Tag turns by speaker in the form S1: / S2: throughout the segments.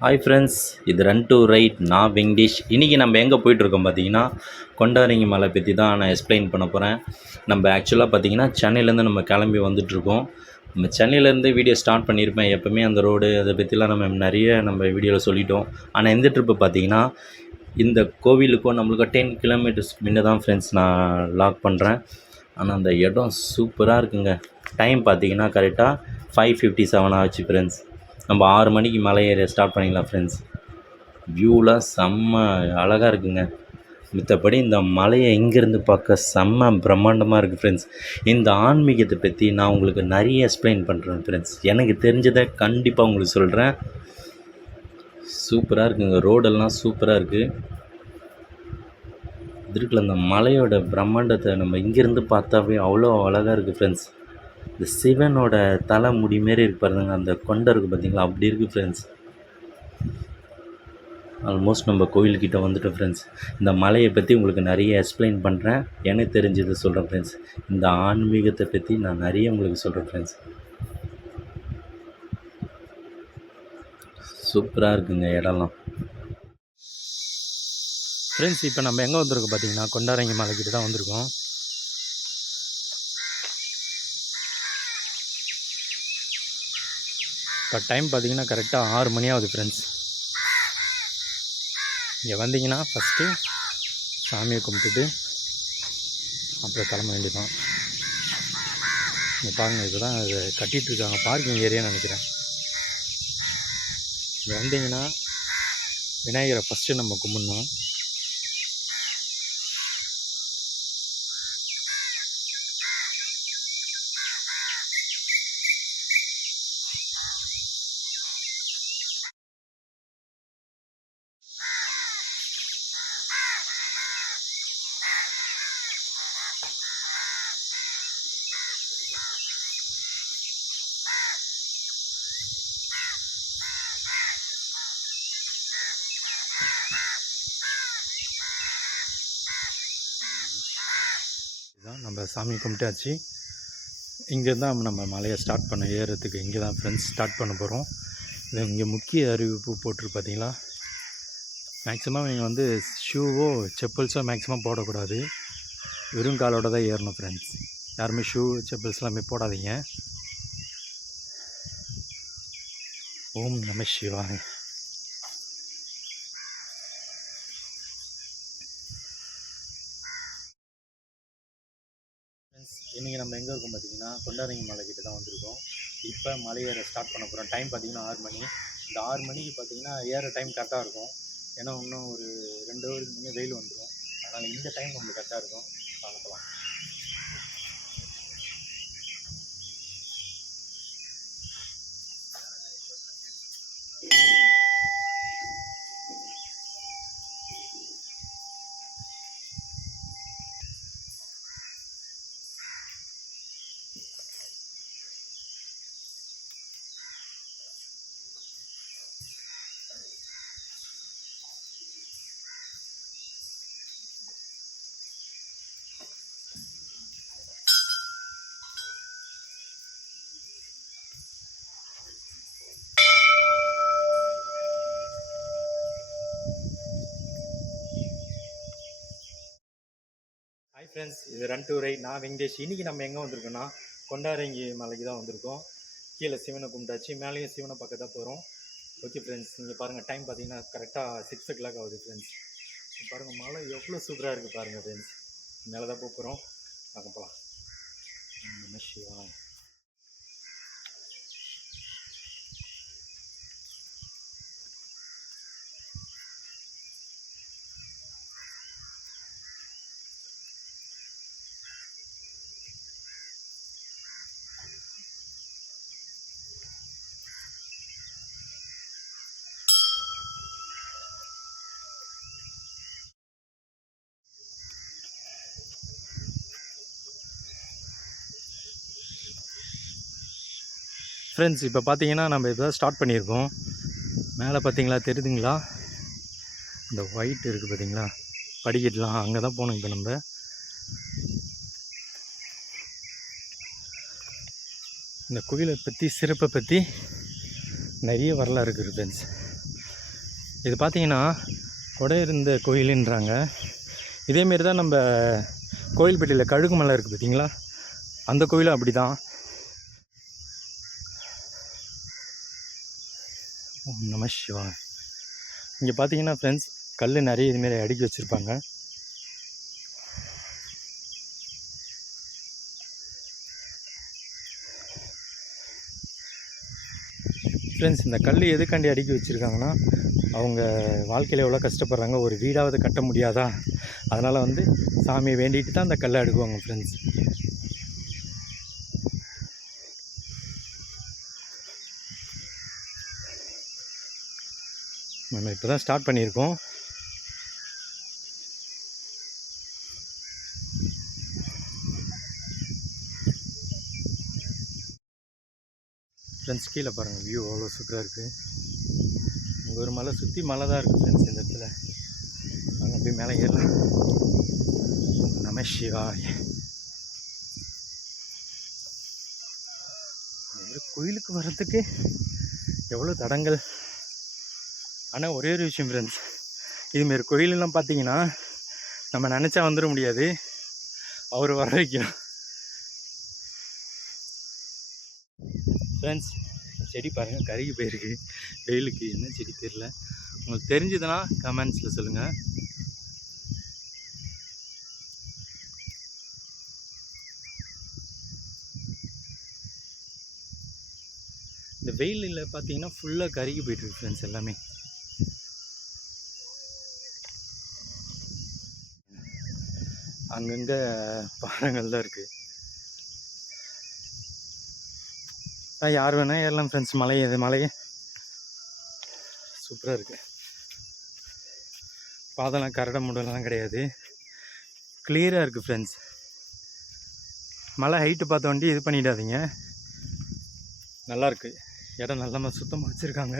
S1: Hi friends இது run to right நான் வெங்கடேஷ். இன்றைக்கி நம்ம எங்கே போயிட்டுருக்கோம் பார்த்தீங்கன்னா கொண்டாரிங்கி மலை பற்றி தான் நான் எக்ஸ்பிளைன் பண்ண போகிறேன் நம்ம ஆக்சுவலாக பார்த்தீங்கன்னா சென்னையிலேருந்து நம்ம கிளம்பி வந்துட்டுருக்கோம். நம்ம சென்னையிலேருந்து வீடியோ ஸ்டார்ட் பண்ணியிருப்பேன். எப்போவுமே அந்த ரோடு அதை பற்றிலாம் நம்ம நிறைய நம்ம வீடியோவில் சொல்லிட்டோம். ஆனால் இந்த ட்ரிப்பு பார்த்தீங்கன்னா இந்த கோவிலுக்கும் நம்மளுக்கும் டென் கிலோமீட்டர்ஸ் முன்ன தான் ஃப்ரெண்ட்ஸ் நான் லாக் பண்ணுறேன் ஆனால் அந்த இடம் சூப்பராக இருக்குங்க. டைம் பார்த்தீங்கன்னா கரெக்டாக ஃபைவ் ஃபிஃப்டி செவன் ஆச்சு ஃப்ரெண்ட்ஸ் நம்ம ஆறு மணிக்கு மலை ஏற ஸ்டார்ட் பண்ணிக்கலாம் ஃப்ரெண்ட்ஸ் வியூலாம் செம்ம அழகாக இருக்குங்க. மித்தபடி இந்த மலையை இங்கேருந்து பார்க்க செம்ம பிரம்மாண்டமாக இருக்குது ஃப்ரெண்ட்ஸ் இந்த ஆன்மீகத்தை பற்றி நான் உங்களுக்கு நிறைய எக்ஸ்பிளைன் பண்ணுறேன் ஃப்ரெண்ட்ஸ் எனக்கு தெரிஞ்சதை கண்டிப்பாக உங்களுக்கு சொல்கிறேன் சூப்பராக இருக்குங்க. ரோடெல்லாம் சூப்பராக இருக்குது இது இருக்குல்ல அந்த மலையோட பிரம்மாண்டத்தை நம்ம இங்கேருந்து பார்த்தாவே அவ்வளோ அழகாக இருக்குது ஃப்ரெண்ட்ஸ் இந்த சிவனோட தலை முடி மாரி இருக்கு பாருங்க அந்த கொண்டை இருக்குது பார்த்தீங்களா அப்படி இருக்குது ஃப்ரெண்ட்ஸ் ஆல்மோஸ்ட் நம்ம கோயில்கிட்ட வந்துட்டோம் ஃப்ரெண்ட்ஸ் இந்த மலையை பற்றி உங்களுக்கு நிறைய எக்ஸ்பிளைன் பண்ணுறேன் எனக்கு தெரிஞ்சதை சொல்கிறேன் ஃப்ரெண்ட்ஸ் இந்த ஆன்மீகத்தை பற்றி நான் நிறைய உங்களுக்கு சொல்கிறேன் ஃப்ரெண்ட்ஸ் சூப்பராக இருக்குங்க இடம்லாம். ஃப்ரெண்ட்ஸ் இப்போ நம்ம எங்கே வந்திருக்கோம் பார்த்தீங்கன்னா கொண்டாரங்கி மலைக்கிட்ட தான் வந்திருக்கோம். இப்போ டைம் பார்த்தீங்கன்னா கரெக்டாக ஆறு மணி ஆகுது ஃப்ரெண்ட்ஸ் இங்கே வந்தீங்கன்னா ஃபஸ்ட்டு சாமியை கும்பிட்டுட்டு அப்புறம் கிளம்ப வேண்டியதான் இங்கே பாருங்க இப்போ தான் அதை கட்டிகிட்டு இருக்காங்க பார்க்கிங் ஏரியான்னு நினைக்கிறேன். இங்கே வந்தீங்கன்னா விநாயகரை ஃபஸ்ட்டு நம்ம கும்பிட்ணும் இதுதான் நம்ம சாமி கும்பிட்டாச்சு. இங்கே தான் நம்ம மலையை ஸ்டார்ட் பண்ண ஏறுறதுக்கு இங்கே தான் ஃப்ரெண்ட்ஸ் ஸ்டார்ட் பண்ண போகிறோம் இது இங்கே முக்கிய அறிவிப்பு போட்டிருக்கு பார்த்தீங்களா? மேக்ஸிமம் நீங்கள் வந்து ஷூவோ செப்பல்ஸோ மேக்ஸிமம் போடக்கூடாது. வெறும் காலோட தான் ஏறணும் ஃப்ரெண்ட்ஸ் யாருமே ஷூ செப்பல்ஸ் எல்லாமே போடாதீங்க. ஓம் நம சிவாய். ஃப்ரெண்ட்ஸ் இன்றைக்கி நம்ம எங்கே இருக்கோம் பார்த்தீங்கன்னா கொண்டாரங்கி மலை கிட்ட தான் வந்திருக்கோம். இப்போ மலை ஏற ஸ்டார்ட் பண்ண போகிறோம் டைம் பார்த்தீங்கன்னா ஆறு மணி. இந்த ஆறு மணிக்கு பார்த்தீங்கன்னா ஏற டைம் கரெக்டாக இருக்கும். ஏன்னா இன்னும் ஒரு ரெண்டு ஹவருக்கு முன்னே வெயில் வந்துடும் அதனால் இந்த டைம் நம்மளுக்கு கரெக்டாக இருக்கும். பார்க்கலாம் ஃப்ரெண்ட்ஸ் இது ரன் டூ ரை நான் வெங்கடேஷ் இன்றைக்கி நம்ம எங்கே வந்திருக்கோன்னா கொண்டாரங்கி மலைக்கு தான் வந்திருக்கோம். கீழே சிவனை கும்பிட்டாச்சு. மேலேயும் சிவனை பக்கம் தான் போகிறோம் ஓகே ஃப்ரெண்ட்ஸ் நீங்கள் பாருங்கள் டைம் பார்த்தீங்கன்னா கரெக்டாக சிக்ஸ் ஓ கிளாக் ஆகுது ஃப்ரெண்ட்ஸ் பாருங்கள் மலை எவ்வளோ சூப்பராக இருக்குது பாருங்கள் ஃப்ரெண்ட்ஸ் மேலே தான் போகிறோம் பார்க்க போகலாம் நம்ம சிவாய் ஃப்ரெண்ட்ஸ் இப்போ பார்த்தீங்கன்னா நம்ம இப்போ ஸ்டார்ட் பண்ணியிருக்கோம். மேலே பார்த்தீங்களா தெரியுதுங்களா? இந்த ஒயிட் இருக்குது பார்த்தீங்களா படிக்கட்டுலாம் அங்கே தான் போகணும் இப்போ நம்ம. இந்த கோயிலை பற்றி சிறப்பை பற்றி நிறைய வரலாறு இருக்குது ஃப்ரெண்ட்ஸ்
S2: இது பார்த்தீங்கன்னா கொடை இருந்த கோயிலுன்றாங்க. இதேமாரி தான் நம்ம கோயில்பட்டியில் கழுகு மலை இருக்குது பார்த்தீங்களா அந்த கோயிலும் அப்படி தான் ஓம் நம இங்கே பார்த்தீங்கன்னா ஃப்ரெண்ட்ஸ் கல் நிறைய இதுமாரி அடுக்கி வச்சுருப்பாங்க. ஃப்ரெண்ட்ஸ் இந்த கல் எதுக்காண்டி அடுக்கி வச்சுருக்காங்கன்னா அவங்க வாழ்க்கையில் எவ்வளோ கஷ்டப்படுறாங்க ஒரு வீடாவது கட்ட முடியாதா? அதனால் வந்து சாமியை வேண்டிகிட்டு தான் அந்த கல்லை அடுக்குவாங்க ஃப்ரெண்ட்ஸ் நம்ம இப்போ தான் ஸ்டார்ட் பண்ணியிருக்கோம். ஃப்ரெண்ட்ஸ் கீழே பாருங்கள் வியூ அவ்வளோ சூப்பராக இருக்குது இங்கே ஒரு மலை சுற்றி மலை தான் இருக்குது ஃப்ரெண்ட்ஸ் இந்த இடத்துல. அங்கே போய் மேலே ஏறலாம். நம சிவாய். கோயிலுக்கு வர்றதுக்கு எவ்வளோ தடங்கள். ஆனால் ஒரே ஒரு விஷயம் ஃப்ரெண்ட்ஸ் இதுமாரி கோயிலெல்லாம் பார்த்தீங்கன்னா நம்ம நினச்சா வந்துட முடியாது. அவர் வர வைக்கணும். ஃப்ரெண்ட்ஸ் செடி பாருங்கள் கருகி போயிருக்கு. வெயிலுக்கு என்ன செடி தெரில உங்களுக்கு தெரிஞ்சதுன்னா கமெண்ட்ஸில் சொல்லுங்கள் இந்த வெயிலில் பார்த்தீங்கன்னா ஃபுல்லாக கருகி போயிட்டுருக்கு ஃப்ரெண்ட்ஸ் எல்லாமே. அங்கங்கே பாறைகள் தான் இருக்குது ஆ, யார் வேணால் ஏறலாம் ஃப்ரெண்ட்ஸ் மலை இது மலை. சூப்பராக இருக்குது பாதெல்லாம் கரட முடலாம் கிடையாது. கிளியராக இருக்குது ஃப்ரெண்ட்ஸ் மலை ஹைட்டு பார்த்த வண்டி இது பண்ணிடாதீங்க. நல்லாயிருக்கு இடம் நல்லா சுத்தமாக வச்சுருக்காங்க.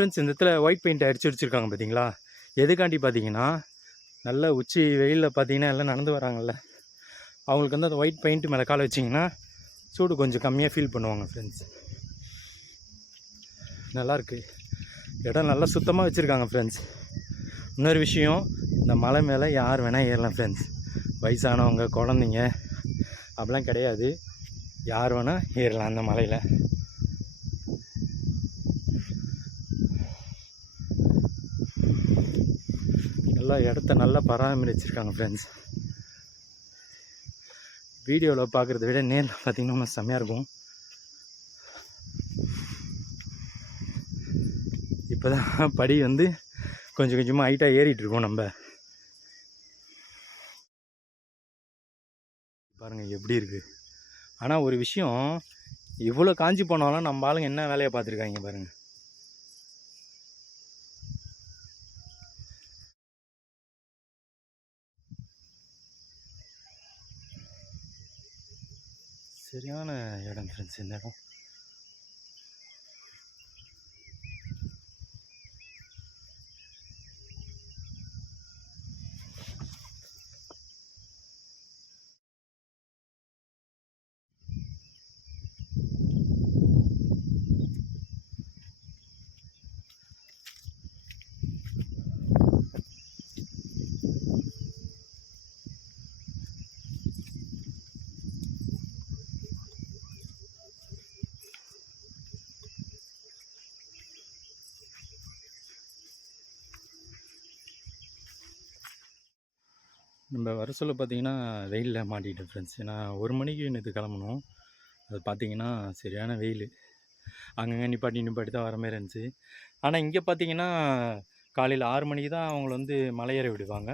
S2: ஃப்ரெண்ட்ஸ் இந்த இடத்துல ஒயிட் பெயிண்ட் அடிச்சு வச்சுருக்காங்க பார்த்தீங்களா எதுக்காண்டி பார்த்தீங்கன்னா நல்ல உச்சி வெயிலில் பார்த்தீங்கன்னா எல்லாம் நடந்து வராங்கல்ல. அவங்களுக்கு வந்து அந்த ஒயிட் பெயிண்ட் மேலே காலை வச்சிங்கன்னா சூடு கொஞ்சம் கம்மியாக ஃபீல் பண்ணுவாங்க ஃப்ரெண்ட்ஸ் நல்லாயிருக்கு இடம் நல்லா சுத்தமாக வச்சுருக்காங்க ஃப்ரெண்ட்ஸ் இன்னொரு விஷயம் இந்த மலை மேலே யார் வேணால் ஏறலாம் ஃப்ரெண்ட்ஸ் வயசானவங்க குழந்தைங்க அப்படிலாம் கிடையாது. யார் வேணால் ஏறலாம் அந்த மலையில். நல்லா இடத்த நல்லா பராமரிச்சிருக்காங்க ஃப்ரெண்ட்ஸ் வீடியோவில் பார்க்குறத விட நேரில் பார்த்தீங்கன்னா இன்னும் செம்மையாக இருக்கும். இப்போ தான் படி வந்து கொஞ்சம் கொஞ்சமாக ஹைட்டாக ஏறிட்டுருக்கோம் நம்ம. பாருங்கள் எப்படி இருக்குது ஆனால் ஒரு விஷயம் இவ்வளோ காஞ்சி போனாலும் நம்ம ஆளுங்க என்ன வேலையை பார்த்துருக்காங்க பாருங்கள் சரியான இடம் ஃப்ரெண்ட்ஸ் இந்த இடம் நம்ம வர சொல்ல பார்த்தீங்கன்னா வெயிலில் மாட்டிக்கிட்டேன் ஃப்ரெண்ட்ஸ் ஏன்னா ஒரு மணிக்கு நேற்று கிளம்பணும் அது பார்த்தீங்கன்னா சரியான வெயில். அங்கங்கே நிப்பாட்டி நிப்பாட்டி தான் வர மாதிரி இருந்துச்சு. ஆனால் இங்கே பார்த்தீங்கன்னா காலையில் ஆறு மணிக்கு தான் அவங்கள வந்து மலையேற விடுவாங்க.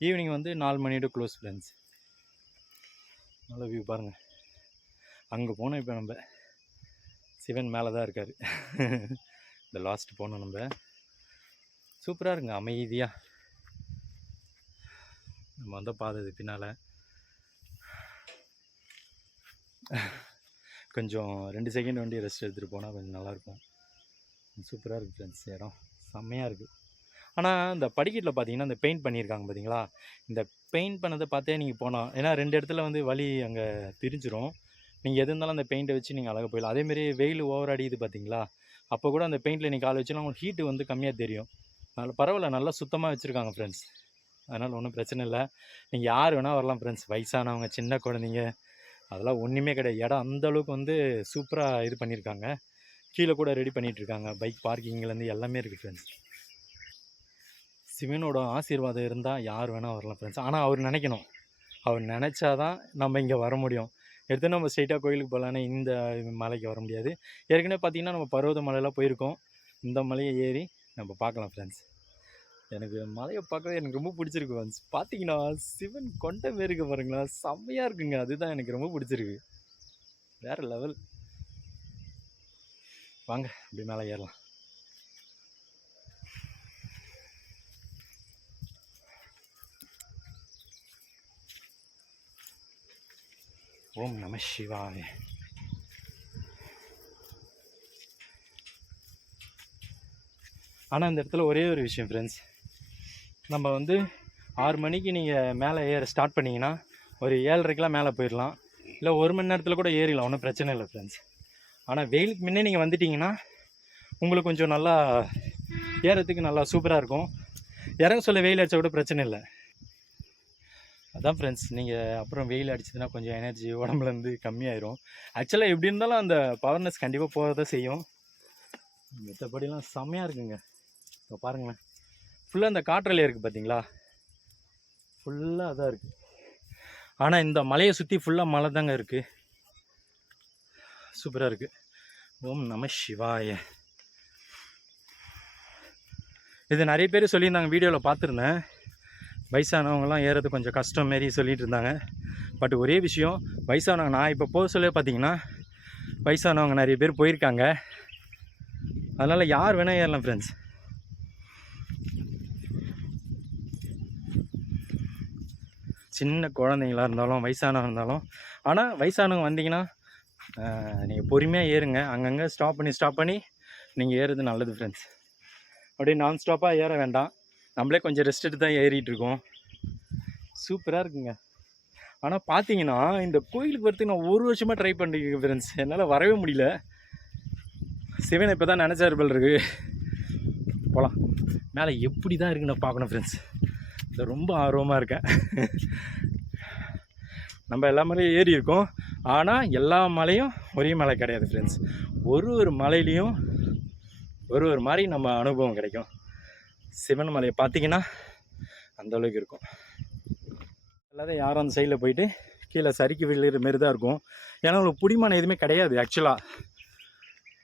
S2: ஈவினிங் வந்து நாலு மணியோட க்ளோஸ் ஃப்ரெண்ட்ஸ் நல்ல வியூ பாருங்கள் அங்கே போனோம் இப்போ நம்ம. சிவன் மேலே தான் இருக்கார். இந்த லாஸ்ட் போனோம் நம்ம. சூப்பராக இருங்க அமைதியாக நம்ம வந்த பாதை இது பின்னால். கொஞ்சம் ரெண்டு செகண்ட் வண்டி ரெஸ்ட் எடுத்துகிட்டு போனால் கொஞ்சம் நல்லாயிருக்கும் சூப்பராக இருக்குது ஃப்ரெண்ட்ஸ் இடம் செம்மையாக இருக்குது ஆனால் இந்த படிக்கட்டில் பார்த்தீங்கன்னா இந்த பெயிண்ட் பண்ணியிருக்காங்க பார்த்தீங்களா இந்த பெயிண்ட் பண்ணதை பார்த்தே நீங்கள் போனால் ஏன்னா ரெண்டு இடத்துல வந்து வழி அங்கே பிரிஞ்சிரும் நீங்கள் எது இருந்தாலும் அந்த பெயிண்ட்டை வச்சு நீங்கள் அழகாக போயிடலாம். அதேமாரி வெயில் ஓவர் அடிக்குது பார்த்தீங்களா அப்போ கூட அந்த பெயிண்டில் நீங்கள் கால் வச்சுன்னா உங்களுக்கு ஹீட்டு வந்து கம்மியாக தெரியும். அதனால் பரவாயில்ல நல்லா சுத்தமாக வச்சுருக்காங்க ஃப்ரெண்ட்ஸ் அதனால் ஒன்றும் பிரச்சனை இல்லை. நீங்கள் யார் வேணால் வரலாம் ஃப்ரெண்ட்ஸ் வயசானவங்க சின்ன குழந்தைங்க. அதெல்லாம் ஒன்றுமே கிடையாது. இடம் அந்தளவுக்கு வந்து சூப்பராக இது பண்ணியிருக்காங்க கீழே கூட ரெடி பண்ணிகிட்ருக்காங்க இருக்காங்க. பைக் பார்க்கிங்லேருந்து எல்லாமே இருக்குது ஃப்ரெண்ட்ஸ் சிவனோட ஆசீர்வாதம் இருந்தால் யார் வேணால் வரலாம் ஃப்ரெண்ட்ஸ் ஆனால் அவர் நினைக்கணும். அவர் நினச்சா தான் நம்ம இங்கே வர முடியும். எடுத்து நம்ம ஸ்ட்ரெயிட்டாக கோயிலுக்கு போகலான்னு இந்த மலைக்கு வர முடியாது. ஏற்கனவே பார்த்திங்கன்னா நம்ம பருவத மலையெல்லாம் போயிருக்கோம். இந்த மலையை ஏறி நம்ம பார்க்கலாம் ஃப்ரெண்ட்ஸ் எனக்கு மலையை பார்க்கவே எனக்கு ரொம்ப பிடிச்சிருக்கு ஃப்ரெண்ட்ஸ் பார்த்தீங்கன்னா சிவன் கொண்ட பேருக்கு பாருங்களா செம்மையாக இருக்குங்க. அதுதான் எனக்கு ரொம்ப பிடிச்சிருக்கு. வேறு லெவல் வாங்க இப்படி மேலே ஏறலாம். ஓம் நம சிவாய. ஆனால் இந்த இடத்துல ஒரே ஒரு விஷயம் ஃப்ரெண்ட்ஸ் நம்ம வந்து ஆறு மணிக்கு நீங்கள் மேலே ஏற ஸ்டார்ட் பண்ணிங்கன்னா ஒரு ஏழரைக்கெலாம் மேலே போயிடலாம். இல்லை ஒரு மணி நேரத்தில் கூட ஏறிடலாம். ஒன்றும் பிரச்சனை இல்லை ஃப்ரெண்ட்ஸ் ஆனால் வெயிலுக்கு முன்னே நீங்கள் வந்துட்டிங்கன்னா உங்களுக்கு கொஞ்சம் நல்லா ஏறத்துக்கு நல்லா சூப்பராக இருக்கும். இறங்க சொல்ல வெயில் அடித்தா கூட பிரச்சனை இல்லை. அதான் ஃப்ரெண்ட்ஸ் நீங்கள் அப்புறம் வெயில் அடிச்சதுன்னா கொஞ்சம் எனர்ஜி உடம்புலேருந்து கம்மியாயிரும். ஆக்சுவலாக எப்படி இருந்தாலும் அந்த பவர்னஸ் கண்டிப்பாக போக தான் செய்யும். மற்றபடிலாம் செம்மையாக இருக்குங்க. இப்போ பாருங்களேன். ஃபுல்லாக அந்த காற்றலை இருக்குது பார்த்தீங்களா ஃபுல்லாக அதான் இருக்குது ஆனால் இந்த மலையை சுற்றி ஃபுல்லாக மலை தாங்க இருக்குது சூப்பராக இருக்குது ஓம் நம சிவாய. இது நிறைய பேர் சொல்லியிருந்தாங்க வீடியோவில் பார்த்துருந்தேன். வயசானவங்கலாம் ஏறது கொஞ்சம் கஷ்டம் மாரி சொல்லிட்டு இருந்தாங்க. பட் ஒரே விஷயம் வயசானவங்க நான் இப்போ போக சொல்ல பார்த்தீங்கன்னா வயசானவங்க நிறைய பேர் போயிருக்காங்க. அதனால் யார் வேணால் ஏறலாம் ஃப்ரெண்ட்ஸ் சின்ன குழந்தைங்களா இருந்தாலும் வயசானவங்க இருந்தாலும். ஆனால் வயசானவங்க வந்தீங்கன்னா நீங்கள் பொறுமையாக ஏறுங்க. அங்கங்கே ஸ்டாப் பண்ணி ஸ்டாப் பண்ணி நீங்கள் ஏறுறது நல்லது ஃப்ரெண்ட்ஸ் அப்படியே நான் ஸ்டாப்பாக ஏற வேண்டாம். நம்மளே கொஞ்சம் ரெஸ்ட் எடுத்து தான் ஏறிட்டுருக்கோம் சூப்பராக இருக்குங்க. ஆனால் பார்த்தீங்கன்னா இந்த கோயிலுக்கு வரத்துக்கு நான் ஒரு வருஷமாக ட்ரை பண்ணிருக்கேன் ஃப்ரெண்ட்ஸ் என்னால் வரவே முடியல. சிவன் இப்போ தான் நினச்சாரு போல் இருக்கு. போகலாம் மேலே எப்படி தான் இருக்குன்னு நான் பார்க்கணும் ஃப்ரெண்ட்ஸ் இது ரொம்ப ஆர்வமாக இருக்கேன். நம்ம எல்லா மலையும் ஏறி இருக்கோம். ஆனால் எல்லா மலையும் ஒரே மலை கிடையாது ஃப்ரெண்ட்ஸ் ஒரு ஒரு மலையிலையும் ஒரு ஒரு மாதிரி நம்ம அனுபவம் கிடைக்கும். சிவன் மலையை பார்த்தீங்கன்னா அந்தளவுக்கு இருக்கும். அல்லாத யாரும் அந்த சைடில் போயிட்டு கீழே சறுக்கி விழுகிற மாரி தான் இருக்கும். ஏன்னா உங்களுக்கு பிடிமான எதுவுமே கிடையாது ஆக்சுவலாக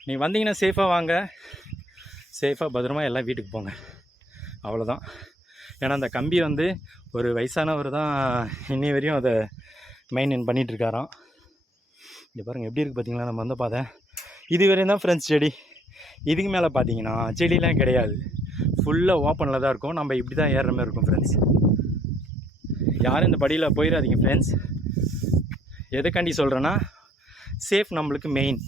S2: நீங்கள் வந்தீங்கன்னா சேஃபாக வாங்க. சேஃபாக பத்திரமா எல்லாம் வீட்டுக்கு போங்க. அவ்வளோதான் ஏன்னா அந்த கம்பி வந்து ஒரு வயசானவர் தான் இன்னி வரையும் அதை மெயின்டைன் பண்ணிகிட்ருக்காராம் இங்கே பாருங்கள் எப்படி இருக்குது பார்த்தீங்களா நம்ம வந்து பார்த்தேன் இது வரையும் தான் ஃப்ரெண்ட்ஸ் செடி. இதுக்கு மேலே பார்த்தீங்கன்னா செடிலாம் கிடையாது. ஃபுல்லாக ஓப்பனில் தான் இருக்கும். நம்ம இப்படி தான் ஏறுற மாதிரி இருக்கும் ஃப்ரெண்ட்ஸ் யாரும் இந்த படியில் போயிடாதீங்க ஃப்ரெண்ட்ஸ் எதுக்காண்டி சொல்கிறேன்னா சேஃப் நம்மளுக்கு மெயின்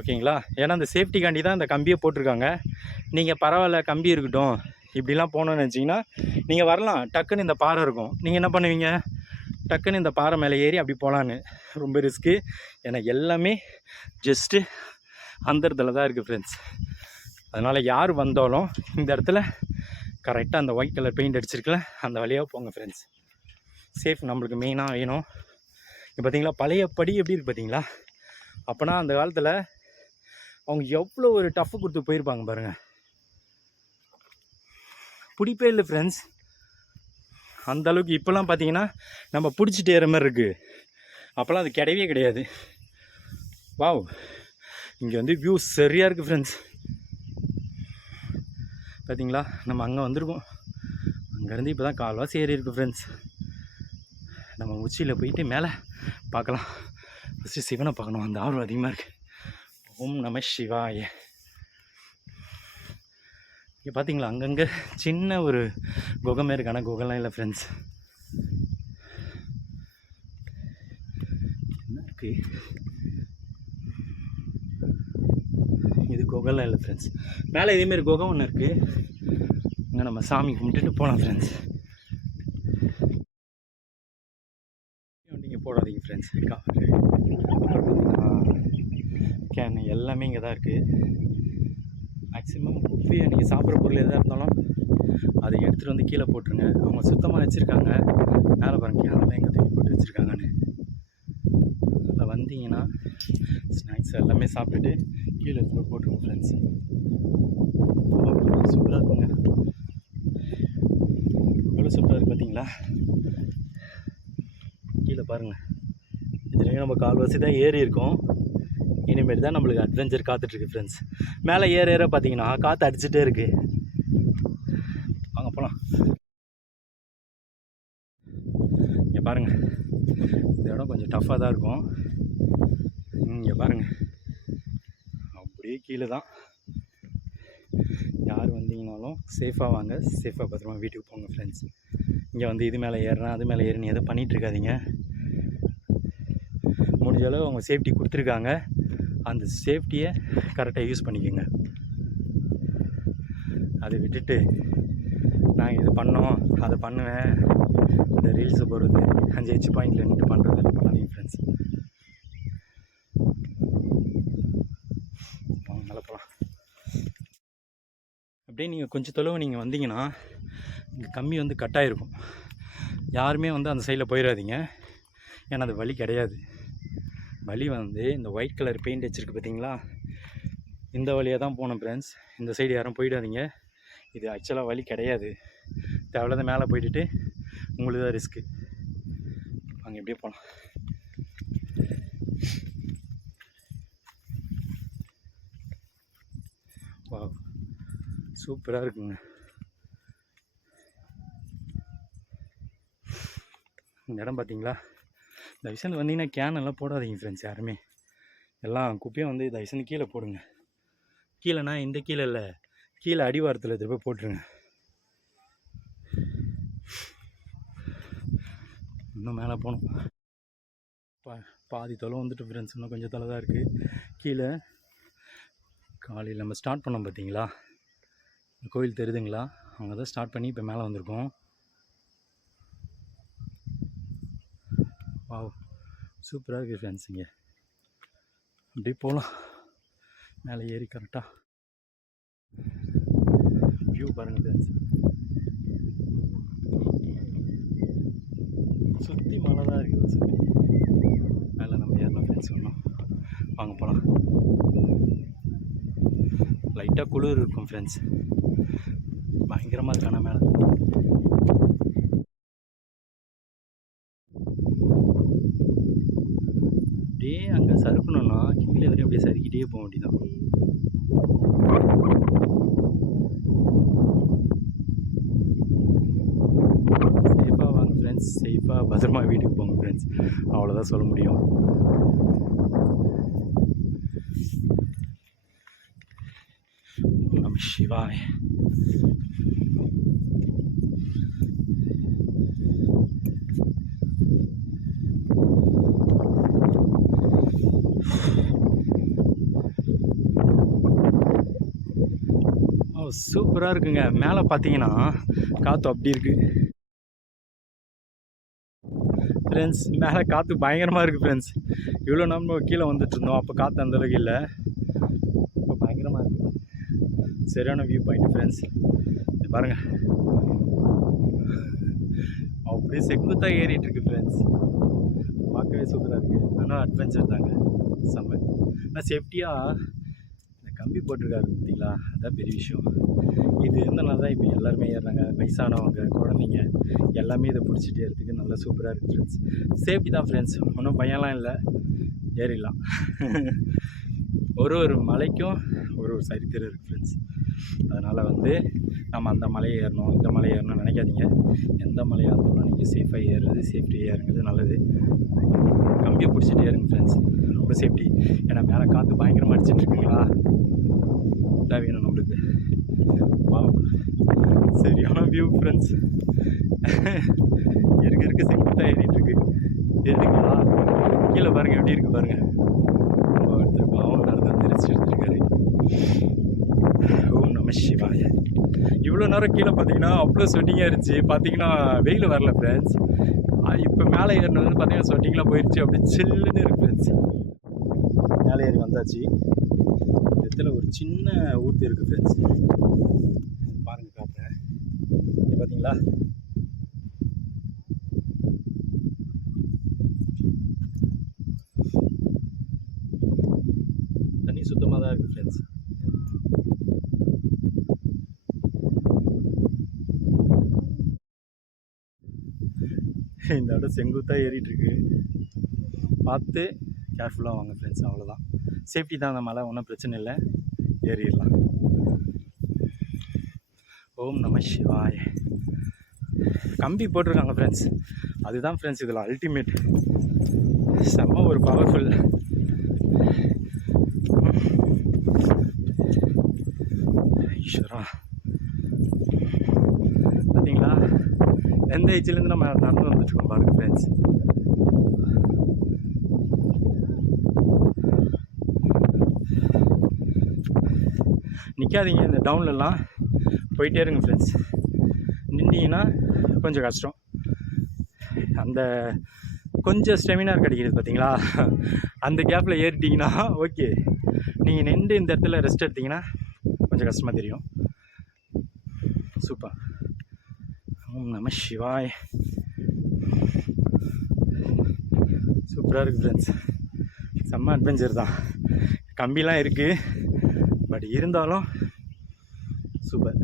S2: ஓகேங்களா? ஏன்னா அந்த சேஃப்டிக்காண்டி தான் அந்த கம்பியை போட்டிருக்காங்க. நீங்கள் பரவாயில்ல கம்பி இருக்கட்டும். இப்படிலாம் போகணுன்னு நினச்சிங்கன்னா நீங்கள் வரலாம். டக்குன்னு இந்த பாறை இருக்கும். நீங்கள் என்ன பண்ணுவீங்க? டக்குன்னு இந்த பாறை மேலே ஏறி அப்படி போகலான்னு ரொம்ப ரிஸ்க்கு ஏன்னா எல்லாமே ஜஸ்ட்டு அந்த இடத்துல தான் இருக்குது ஃப்ரெண்ட்ஸ் அதனால் யார் வந்தாலும் இந்த இடத்துல கரெக்டாக அந்த ஒயிட் கலர் பெயிண்ட் அடிச்சிருக்கல அந்த வழியாக போங்க ஃப்ரெண்ட்ஸ் சேஃப் நம்மளுக்கு மெயினாக வேணும். இப்போ பார்த்தீங்களா பழைய படி எப்படி இருக்கு பார்த்தீங்களா அப்போனா அந்த காலத்தில் அவங்க எவ்வளோ ஒரு டஃப் கொடுத்து போயிருப்பாங்க பாருங்கள் பிடிப்பே இல்லை ஃப்ரெண்ட்ஸ் அந்த அளவுக்கு இப்போல்லாம் பார்த்தீங்கன்னா நம்ம பிடிச்சிட்டு ஏற மாதிரி இருக்குது அப்போல்லாம் அது கிடையவே கிடையாது. வாவ் இங்கே வந்து வியூ சரியாக இருக்குது ஃப்ரெண்ட்ஸ் பார்த்தீங்களா நம்ம அங்கே வந்திருக்கோம். அங்கேருந்து இப்போ தான் கால்வாசி ஏறி இருக்குது ஃப்ரெண்ட்ஸ் நம்ம உச்சியில் போயிட்டு மேலே பார்க்கலாம். ஃபஸ்ட்டு சிவனை பார்க்கணும். அந்த ஆர்வம் அதிகமாக இருக்குது ஓம் நம சிவாய. இங்கே பார்த்தீங்களா அங்கங்கே சின்ன ஒரு குகை மாரி இருக்கு. ஆனால் குகைலாம் இல்லை ஃப்ரெண்ட்ஸ் என்ன இருக்குது இது குகைலாம் இல்லை ஃப்ரெண்ட்ஸ் மேலே இதேமாரி குகை ஒன்று இருக்குது இங்கே நம்ம சாமி கும்பிட்டுட்டு போகலாம் ஃப்ரெண்ட்ஸ் நீங்கள் போடாதீங்க ஃப்ரெண்ட்ஸ் கேன் எல்லாமே இங்கே தான் இருக்குது மேக்ஸிமம் குப்பி நீங்கள் சாப்பிட்ற பொருள் எதாக இருந்தாலும் அதை எடுத்துகிட்டு வந்து கீழே போட்டுருங்க. அவங்க சுத்தமாக வச்சுருக்காங்க. மேலே பாருங்க கேனெல்லாம் எங்கே தூக்கி போட்டு வச்சுருக்காங்கன்னு. அதில் வந்தீங்கன்னா ஸ்நாக்ஸ் எல்லாமே சாப்பிட்டுட்டு கீழே எடுத்து போட்டுருங்க ஃப்ரெண்ட்ஸ் சூப்பராக இருக்குங்க. எவ்வளோ சூப்பராக இருக்குது பார்த்தீங்களா கீழே பாருங்கள் இதுலேயும் நம்ம கால்வாசி தான் ஏறி இருக்கோம். இனிமேல் தான் நம்மளுக்கு அட்வென்ச்சர் காத்துட்ருக்கு ஃப்ரெண்ட்ஸ் மேலே ஏற ஏற பார்த்தீங்கன்னா காற்று அடிச்சுட்டே இருக்குது வாங்க போகலாம் இங்கே பாருங்கள் இந்த இடம் கொஞ்சம் டஃப்பாக தான் இருக்கும். இங்கே பாருங்கள் அப்படியே கீழே தான். யார் வந்தீங்கனாலும் சேஃபாக வாங்க. சேஃபாக பத்திரமா வீட்டுக்கு போங்க ஃப்ரெண்ட்ஸ் இங்கே வந்து இது மேலே ஏறுறேன் அது மேலே ஏறி எதுவும் பண்ணிகிட்ருக்காதீங்க முடிஞ்ச அளவு அவங்க சேஃப்டி கொடுத்துருக்காங்க. அந்த சேஃப்டியை கரெக்டாக யூஸ் பண்ணிக்கோங்க. அதை விட்டுட்டு நான் இது பண்ணோம் அதை பண்ணுவேன். இந்த ரீல்ஸை போடுறது அஞ்சு ஹெச் பாயிண்டில் நின்று பண்ணுறது பண்ணாதீங்க ஃப்ரெண்ட்ஸ் வாங்க போகலாம் அப்படியே நீங்கள் கொஞ்சம் தொலைவு நீங்கள் வந்தீங்கன்னா இங்கே கம்மி வந்து கட்டாயிருக்கும் யாருமே வந்து அந்த சைடில் போயிடாதீங்க ஏன்னா அது வழி கிடையாது. வழி வந்து இந்த ஒயிட் கலர் பெயிண்ட் வச்சுருக்கு பார்த்தீங்களா? இந்த வழியாக தான் போகணும் ஃப்ரெண்ட்ஸ் இந்த சைடு யாரும் போயிடாதீங்க. இது ஆக்சுவலாக வழி கிடையாது. தேவையில்லாத மேலே போயிட்டுட்டு உங்களுக்கு தான் ரிஸ்க்கு அங்கே எப்படியே போகலாம் வா சூப்பராக இருக்குங்க. இந்த இடம் பார்த்தீங்களா? தயவுசெய்து வந்தீங்கன்னா கேன் எல்லாம் போடாதீங்க ஃப்ரெண்ட்ஸ் யாருமே. எல்லாம் குப்பையும் வந்து தயவுசெய்து கீழே போடுங்க. கீழேனா இந்த கீழே இல்லை. கீழே அடிவாரத்தில் திருப்பி போட்டுருங்க. இன்னும் மேலே போகணும். பா பாதி தொலை வந்துட்டு ஃப்ரெண்ட்ஸ் இன்னும் கொஞ்சம் தொலை தான் இருக்குது கீழே காலையில் நம்ம ஸ்டார்ட் பண்ணோம் பார்த்தீங்களா கோயில் தெரியுதுங்களா? அங்கே தான் ஸ்டார்ட் பண்ணி இப்போ மேலே வந்திருக்கோம். வாவ் சூப்பராக இருக்குது ஃப்ரெண்ட்ஸ் இங்கே. அப்படியே போகலாம் மேலே ஏறி கரெக்டாக வியூ பாருங்கள் ஃப்ரெண்ட்ஸ் சுற்றி மழை தான் இருக்குது சுற்றி மேலே நம்ம ஏறணும் ஃப்ரெண்ட்ஸ் ஒன்றும் வாங்க போகலாம் லைட்டாக குளிர் இருக்கும் ஃப்ரெண்ட்ஸ் பயங்கரமாக இருக்கான மேலே. அப்படியே அங்கே சறுக்கணும்னா கீழே வரையும் அப்படியே சறுக்கிட்டே போக வேண்டியதான் சேஃபாக வாங்க ஃப்ரெண்ட்ஸ் சேஃபாக பத்திரமா வீட்டுக்கு போங்க ஃப்ரெண்ட்ஸ் அவ்வளோதான் சொல்ல முடியும். நம்ம சிவாய். ஓ சூப்பராக இருக்குங்க. மேலே பார்த்தீங்கன்னா காற்று அப்படி இருக்கு. ஃப்ரெண்ட்ஸ் மேலே காற்று பயங்கரமாக இருக்குது ஃப்ரெண்ட்ஸ் இவ்வளோ நம்ம கீழே வந்துட்டு இருந்தோம். அப்போ காற்று அந்தளவுக்கு இல்லை. இப்போ பயங்கரமாக இருக்குது சரியான வியூ பாயிண்ட் ஃப்ரெண்ட்ஸ் பாருங்கள் அப்படியே செங்குத்தாக ஏறிட்டு இருக்கு ஃப்ரெண்ட்ஸ் பார்க்கவே சூப்பராக இருக்குது ஆனால் அட்வென்ச்சர் தாங்க. செம்ம. ஆனால் சேஃப்டியாக இந்த கம்பி போட்டிருக்காரு பார்த்தீங்களா? அதான் பெரிய விஷயம். இது இருந்தனால தான் இப்போ எல்லாருமே ஏறுறாங்க. வயசானவங்க குழந்தைங்க எல்லாமே இதை பிடிச்சிட்டு ஏறதுக்கு நல்லா சூப்பராக இருக்குது ஃப்ரெண்ட்ஸ் சேஃப்டி தான் ஃப்ரெண்ட்ஸ் ஒன்றும் பயம்லாம் இல்லை. ஏறிடலாம். ஒரு ஒரு மலைக்கும் ஒரு ஒரு சரித்திரம் இருக்குது ஃப்ரெண்ட்ஸ் அதனால் வந்து நம்ம அந்த மலையை ஏறணும். இந்த மலையை ஏறணும்னு நினைக்காதீங்க. எந்த மலையாக இருந்தாலும் நீங்கள் சேஃபாக ஏறுறது சேஃப்டியாக ஏறுங்கிறது நல்லது. கம்பியை பிடிச்சிட்டு ஏறுங்க ஃப்ரெண்ட்ஸ் ரொம்ப சேஃப்டி ஏன்னா மேலே காற்று பயங்கரமாக அடிச்சிட்ருக்குங்களா இதாக வேணும் நம்மளுக்கு. வா சரியான வியூ ஃப்ரெண்ட்ஸ் இருக்க இருக்க செங்குத்தாக ஏறிட்டுருக்கு ஏறிங்களா கீழே பாருங்கள் எப்படி இருக்கு பாருங்கள் ஒருத்தர் பாவம் நடந்து தெரிச்சு எடுத்துருக்காரு இவ்வளோ நேரம் கீழே பார்த்தீங்கன்னா அவ்வளோ ஸ்வெட்டிங்காக இருந்துச்சு. பார்த்தீங்கன்னா வெயில் வரல ஃப்ரெண்ட்ஸ் இப்போ மேலே ஏறினது வந்து பார்த்தீங்கன்னா ஸ்வெட்டிங்லாம் போயிடுச்சு அப்படியே சில்லுன்னு இருக்கு ஃப்ரெண்ட்ஸ் மேலே ஏறி வந்தாச்சு. இந்த இடத்துல ஒரு சின்ன ஊத்து இருக்குது ஃப்ரெண்ட்ஸ் பாருங்கள் காட்டுறேன். பார்த்தீங்களா? தண்ணி சுத்தமாக தான் இருக்குது ஃப்ரெண்ட்ஸ் இந்த இடம் செங்குத்தாக ஏறிட்டுருக்கு. பார்த்து கேர்ஃபுல்லாக வாங்க ஃப்ரெண்ட்ஸ் அவ்வளோதான் சேஃப்டி தான் அந்த மலை ஒன்றும் பிரச்சனை இல்லை. ஏறிடலாம். ஓம் நம சிவாய. கம்பி போட்டிருக்காங்க ஃப்ரெண்ட்ஸ் அதுதான் ஃப்ரெண்ட்ஸ் இதில் அல்டிமேட் செம்ம ஒரு பவர்ஃபுல் ஈஸ்வரா பார்த்தீங்களா சின்ன ஏஜ்லேருந்து நம்ம நடந்து வந்துட்டுருக்கோம் பாருங்க ஃப்ரெண்ட்ஸ் நிற்காதீங்க இந்த டவுன்லலாம் போயிட்டே இருங்க ஃப்ரெண்ட்ஸ் நின்னீங்கன்னா கொஞ்சம் கஷ்டம். அந்த கொஞ்சம் ஸ்டெமினார் கிடைக்கிறது பார்த்தீங்களா அந்த கேப்பில் ஏறிட்டிங்கன்னா ஓகே நீங்கள் நின்று இந்த இடத்துல ரெஸ்ட் எடுத்தீங்கன்னா கொஞ்சம் கஷ்டமாக தெரியும். சூப்பர் ஓம் நம சிவாய். சூப்பராக இருக்குது ஃப்ரெண்ட்ஸ் செம்ம அட்வென்ச்சர் தான். கம்பிலாம் இருக்குது பட் இருந்தாலும் சூப்பர்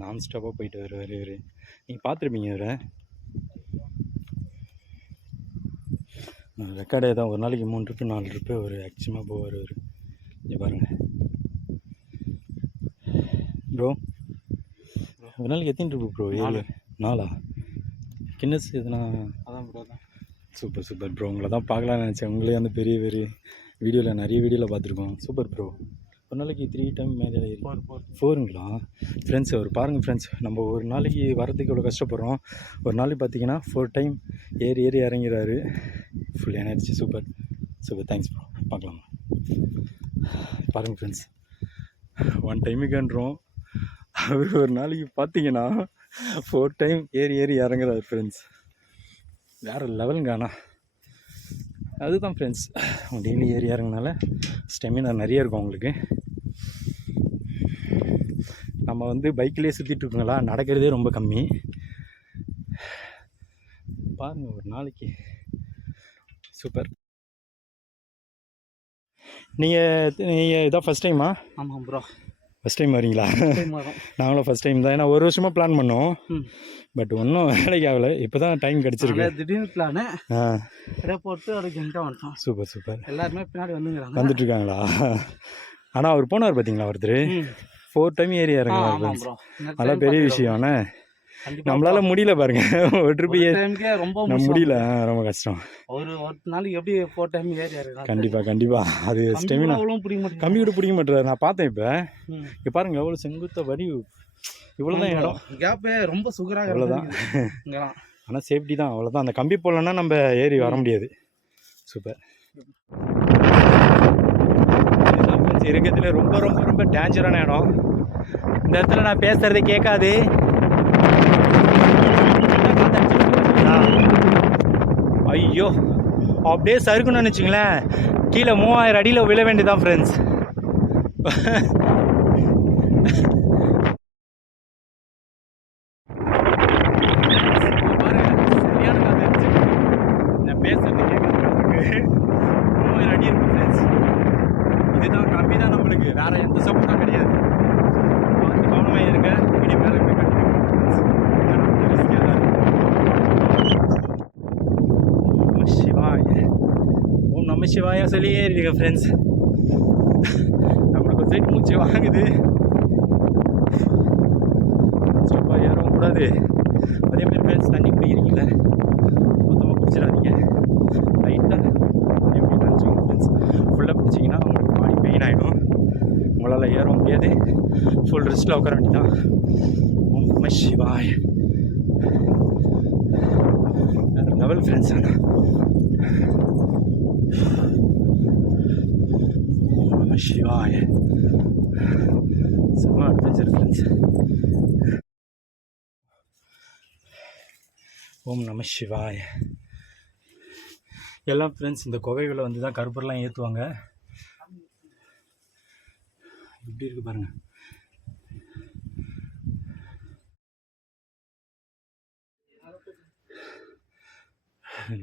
S2: நான் ஸ்டாப்பாக போயிட்டு வருவார் இவர். நீங்கள் பார்த்துருப்பீங்க இவரை? ரெக்கார்டே தான் ஒரு நாளைக்கு மூணு ட்ரிப்பு நாலு ட்ரிப்பு ஒரு ஆக்சியமாக போவார் அவர் இங்கே பாருங்கள் ப்ரோ ஒரு நாளைக்கு எத்தனை ட்ரிப்பு ப்ரோ ஏழு நாலா. கின்னஸ் எதுனா?
S3: அதான் ப்ரோ தான்
S2: சூப்பர் சூப்பர் ப்ரோ உங்களை தான் பார்க்கலாம்னு நினச்சேன். உங்களே வந்து பெரிய பெரிய வீடியோவில் நிறைய வீடியோவில் பார்த்துருக்கோம். சூப்பர் ப்ரோ ஒரு நாளைக்கு த்ரீ டைம் மேலே
S3: ஃபோர்
S2: ஃபோருங்களா ஃப்ரெண்ட்ஸ் ஒரு பாருங்கள் ஃப்ரெண்ட்ஸ் நம்ம ஒரு நாளைக்கு வரதுக்கு இவ்வளோ கஷ்டப்படுறோம். ஒரு நாளைக்கு பார்த்தீங்கன்னா ஃபோர் டைம் ஏறி ஏறி இறங்கிறாரு. Full energy super super thanks bro பார்க்கலாமா? பாருங்கள் ஃப்ரெண்ட்ஸ் ஒன் டைமுக்குன்றோம் அவர் ஒரு நாளைக்கு பார்த்தீங்கன்னா ஃபோர் டைம் ஏறி ஏறி இறங்குறாரு ஃப்ரெண்ட்ஸ் வேறு லெவலுங்க ஆனால் அதுதான் ஃப்ரெண்ட்ஸ் டெய்லி ஏறி இறங்கினால ஸ்டெமினா நிறைய இருக்கும் உங்களுக்கு. நம்ம வந்து பைக்லேயே சுற்றிட்டு இருக்கோங்களா நடக்கிறதே ரொம்ப கம்மி. பாருங்கள் ஒரு நாளைக்கு சூப்பர். நீங்கள் நீங்கள் இதான் ஃபஸ்ட் டைமா
S3: ஆமாம் ப்ரோ
S2: ஃபஸ்ட் டைம் வரீங்களா நாங்களும் ஃபஸ்ட் டைம் தான். ஏன்னா ஒரு வருஷமாக பிளான் பண்ணோம். பட் ஒன்றும் வேலைக்கு ஆகலை. இப்போ தான் டைம் கிடச்சிருக்கு
S3: திடீர்னு பிளானு போட்டு அதுக்கு எங்கிட்ட வந்துட்டோம்.
S2: Super super.
S3: எல்லாருமே பின்னாடி வந்துங்கிறாங்க.
S2: வந்துட்டு இருக்காங்களா ஆனால் அவர் போனார் பார்த்தீங்களா ஒருத்தர். ஃபோர் டைம் ஏறி
S3: ஆ
S2: இறங்குறாரு அதெல்லாம் பெரிய விஷயம் அண்ணே? நம்மளால முடியல பாருங்க.
S3: டைமுக்கே ரொம்ப.
S2: முடியல. ரொம்ப கஷ்டம்.
S3: ஒரு ஒரு நாளைக்கு எப்படி ஃபோர் டைம் ஏறி
S2: கண்டிப்பா கண்டிப்பா. அது ஸ்டெமினா
S3: அவ்வளோ பிடிக்க மாட்டேங்குது.
S2: கம்பி கூட பிடிக்க மாட்டாரு நான் பார்த்தேன் இப்போ. இங்க பாருங்க எவ்வளோ செங்குத்த வரி இவ்வளோதான் இடம்.
S3: கேப்பே ரொம்ப சுகராக இங்கெல்லாம்
S2: ஆனால் சேஃப்டி தான். அவ்வளோதான் அந்த கம்பி போடலன்னா நம்ம ஏறி வர முடியாது. சூப்பர். இருக்கிறதுல ரொம்ப ரொம்ப ரொம்ப டேஞ்சரான இடம். இந்த இடத்துல நான் பேசுறது கேட்காது. ஐயோ அப்படியே சறுக்குன்னு வச்சுங்களேன். கீழே மூவாயிரம் அடியில் விழ வேண்டியதான் ஃப்ரெண்ட்ஸ் நான் பேசுறது கேட்கறதுக்கு மூவாயிரம் அடி இருக்கு ஃப்ரெண்ட்ஸ் இதுதான் கம்மி தான் நம்மளுக்கு வேற எந்த சப்போர்ட்டும் கிடையாது பார்த்து கவனமாக இருங்க இடி மேலே போய் கட்டி நம சிவாய ஓம் நம சொல்லியே இருக்கீங்க ஃப்ரெண்ட்ஸ் நம்மளுக்கு சைட் சைடு மூச்சு வாங்குது. சூப்பா ஏறவும் கூடாது. அதே மாதிரி ஃப்ரெண்ட்ஸ் தண்ணி குடிக்கிறீங்கள மொத்தமாக குடிச்சிடாதீங்க. லைட்டாக எப்படி நினச்சிக்கோங்க ஃப்ரெண்ட்ஸ் ஃபுல்லாக குடிச்சிங்கன்னா உங்களுக்கு பாடி பெயின் ஆகிடும் உங்களால் ஏற முடியாது. ஃபுல் ரெஸ்ட்டில் உட்கார வேண்டியதான் ஓம் நம சிவாய. லெவல் ஃப்ரெண்ட்ஸ் ஆனால் சிவாய செம்ம அட்வென்ச்சர் ஃப்ரெண்ட்ஸ் ஓம் நம சிவாய எல்லாம் ஃப்ரெண்ட்ஸ் இந்த குகைகளை வந்து தான் கருப்பரெலாம் ஏற்றுவாங்க எப்படி இருக்கு பாருங்க.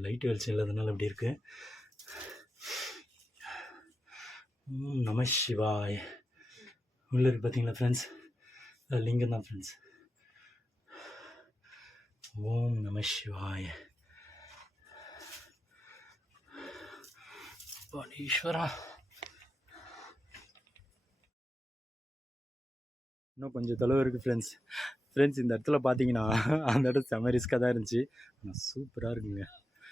S2: லைட் வெளிச்சம் இல்லாதனால அப்படி இருக்குது நம சிவாய். உள்ள இருக்கு பார்த்தீங்களா ஃப்ரெண்ட்ஸ் லிங்கம் தான் ஃப்ரெண்ட்ஸ் ஓம் நம சிவாய். ஈஸ்வரா இன்னும் கொஞ்சம் தொலைவு இருக்குது ஃப்ரெண்ட்ஸ் ஃப்ரெண்ட்ஸ் இந்த இடத்துல பார்த்தீங்கன்னா அந்த இடம் செம ரிஸ்க்காக தான் இருந்துச்சு. ஆனால் சூப்பராக இருக்குங்க.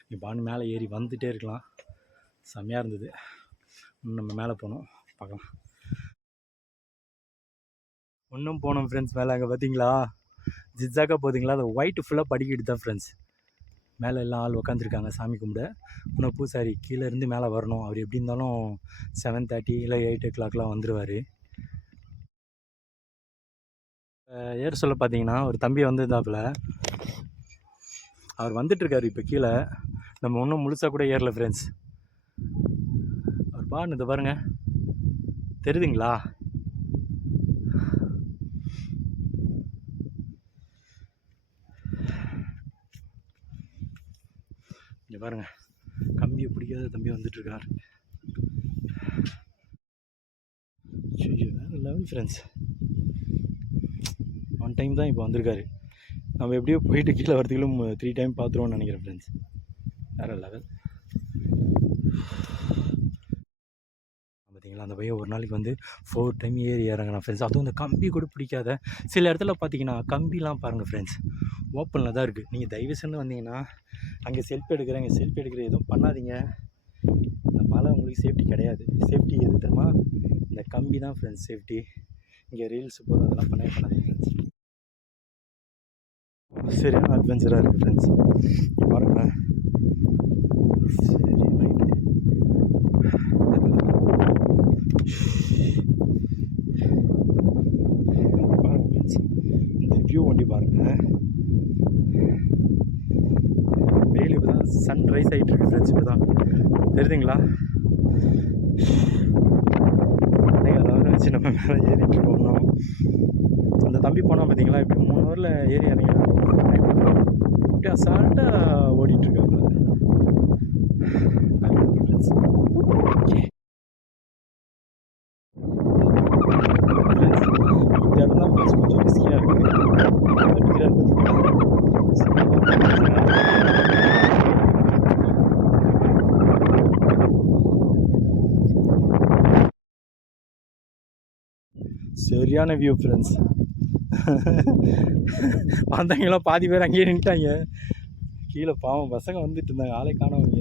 S2: நீ பானு மேலே ஏறி வந்துகிட்டே இருக்கலாம். செம்மையாக இருந்தது. நம்ம மேலே போனோம் பார்க்கலாம் இன்னும் போனோம் ஃப்ரெண்ட்ஸ் மேலே அங்கே பார்த்தீங்களா ஜிஜாக்கா போகுதுங்களா அதை ஒயிட் ஃபுல்லாக படிக்கிட்டு தான் ஃப்ரெண்ட்ஸ் மேலே எல்லாம் ஆள் உட்காந்துருக்காங்க சாமி கும்பிட. இன்னும் பூசாரி கீழே இருந்து மேலே வரணும். அவர் எப்படி இருந்தாலும் செவன் தேர்ட்டி இல்லை எயிட் ஓ கிளாக்லாம் வந்துடுவார் ஏற சொல்ல பார்த்தீங்கன்னா ஒரு தம்பி வந்திருந்தாப்புல. அவர் வந்துட்டுருக்காரு இப்போ கீழே. நம்ம ஒன்றும் முழுசாக கூட ஏறல ஃப்ரெண்ட்ஸ் அவர் பாருங்க இதை பாருங்கள் தெரியுதுங்களா இங்கே பாருங்க. கம்பியை பிடிக்காத தம்பி வந்துட்டுருக்கார். வேறு லெவல் ஃப்ரெண்ட்ஸ் ஒன் டைம் தான் இப்போ வந்திருக்காரு. நம்ம எப்படியோ போயிட்டு கீழே வரதுக்குள்ள த்ரீ டைம் பார்த்துருவோம்னு நினைக்கிறேன் ஃப்ரெண்ட்ஸ் வேறு லெவல் பார்த்தீங்களா? அந்த பையன் ஒரு நாளைக்கு வந்து ஃபோர் டைம் ஏறி இறங்குறான் ஃப்ரெண்ட்ஸ் அதுவும் இந்த கம்பி கூட பிடிக்காத. சில இடத்துல பார்த்தீங்கன்னா கம்பிலாம் பாருங்கள் ஃப்ரெண்ட்ஸ் ஓப்பனில் தான் இருக்குது நீங்கள் தயவு செஞ்சு வந்தீங்கன்னா அங்கே செல்ஃபி எடுக்கிறேன் இங்கே செல்ஃபி எடுக்கிற எதுவும் பண்ணாதீங்க. இந்த மலை உங்களுக்கு சேஃப்டி கிடையாது. சேஃப்டி எது தெரியுமா? இந்த கம்பி தான் ஃப்ரெண்ட்ஸ் சேஃப்டி இங்கே ரீல்ஸ் போகிறது அதெல்லாம் பண்ணவே பண்ணாதீங்க ஃப்ரெண்ட்ஸ் சரியான அட்வென்ச்சராக இருக்குது ஃப்ரெண்ட்ஸ் பாருங்களேன் சரி ரைட்டு பாருங்க ஃப்ரெண்ட்ஸ் இந்த வியூ வண்டி பாருங்கள் சன்ரைஸ் ஆகிட்டு இருக்கு ஃப்ரெண்ட்ஸ் இப்போ தான் தெரியுதுங்களா அதாவது வச்சு நம்ம மேலே ஏறிட்டு இருக்கோம் அந்த தம்பி போனால் பார்த்தீங்களா இப்போ மூணு ஹவரில் ஏறி இறங்கினா. அப்படியே அசால்ட்டாக ஓடிட்டுருக்காங்க ஃப்ரெண்ட்ஸ் இந்த இடம் தான் ஃப்ரெண்ட்ஸ் கொஞ்சம் ரிஸ்கியாக இருக்குது அடிக்கிறார் சரியான வியூ ஃப்ரெண்ட்ஸ் வந்தவங்களாம் பாதி பேர் அங்கேயே நின்ட்டாங்க கீழே பாவம் பசங்க வந்துட்டு இருந்தாங்க. ஆளே காணவங்க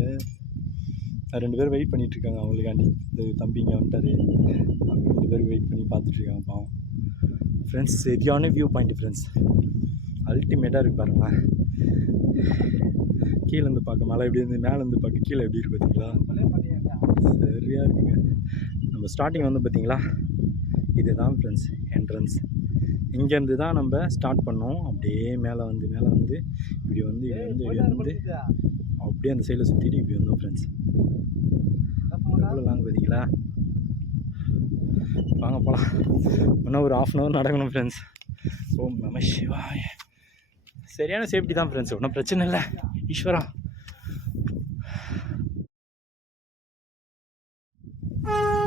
S2: ரெண்டு பேர் வெயிட் பண்ணிகிட்ருக்காங்க அவங்களுக்காண்டி. இந்த தம்பிங்க வந்துட்டாரு. ரெண்டு பேர் வெயிட் பண்ணி பார்த்துட்ருக்காங்க பாவம். ஃப்ரெண்ட்ஸ் சரியான வியூ பாயிண்ட் ஃப்ரெண்ட்ஸ் அல்டிமேட்டாக இருக்கு பாருங்களேன் கீழே இருந்து பார்க்க மலை எப்படி இருந்து மேலேருந்து பார்க்க கீழே எப்படி இருக்கு பார்த்தீங்களா சரியாக இருக்குங்க. நம்ம ஸ்டார்டிங் வந்து பார்த்தீங்களா இதுதான் ஃப்ரெண்ட்ஸ் என்ட்ரன்ஸ் இங்கேருந்து தான் நம்ம ஸ்டார்ட் பண்ணோம். அப்படியே மேலே வந்து மேலே வந்து இப்படி வந்து இப்படி வந்து இப்படி வந்து. அப்படியே அந்த சைடில் சுற்றிட்டு இப்படி வந்தோம் ஃப்ரெண்ட்ஸ் எவ்வளோ லாங் பார்த்தீங்களா வாங்க போகலாம் இன்னும் ஒரு ஆஃப் அன் ஹவர் நடக்கணும் ஃப்ரெண்ட்ஸ் ஓம் நம சிவாய. சரியான சேஃப்டி தான் ஃப்ரெண்ட்ஸ் ஒன்றும் பிரச்சனை இல்லை. ஈஸ்வரா. Ah!